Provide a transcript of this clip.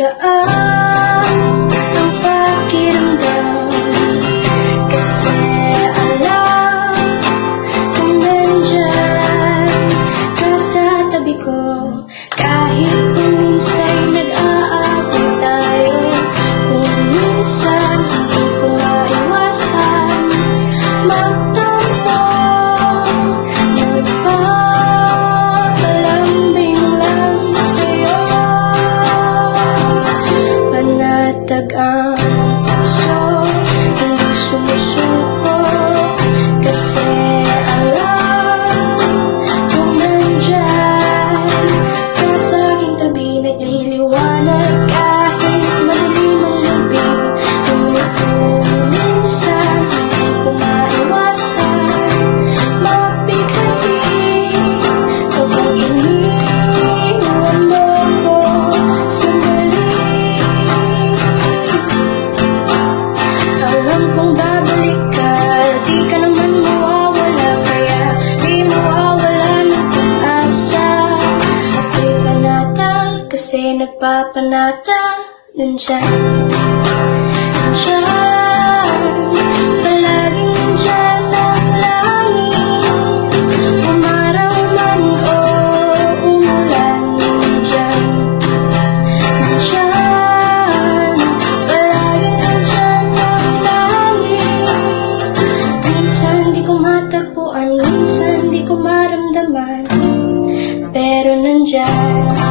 Magaan ang pakiramdam kasi alam kung nandyan ka sa tabi ko. Kahit kung minsan nag-aaway tayo, kung minsan hindi ko maiwasan magtampo, nagpapalambing lang sa'yo. Panatag ang puso, hindi sumusuko kasi alam kung nandyan ka sa aking tabi. Nagliliwanag kahit madilim ang lubig, ngunit kung minsan hindi ko maiwasan mabighati kapag iniwan mo ko sandali. Alam kong babalik ka, di ka naman mawawala, kaya di mawawala ng pag-asa. Ako'y panatag kasi nagpapanatag. Nandyan, palaging nandyan ang langit, umaraw man o umulan. Nandyan, palaging nandyan ang langit. Minsan di ko matagpuan, minsan di ko maramdaman, pero nandyan.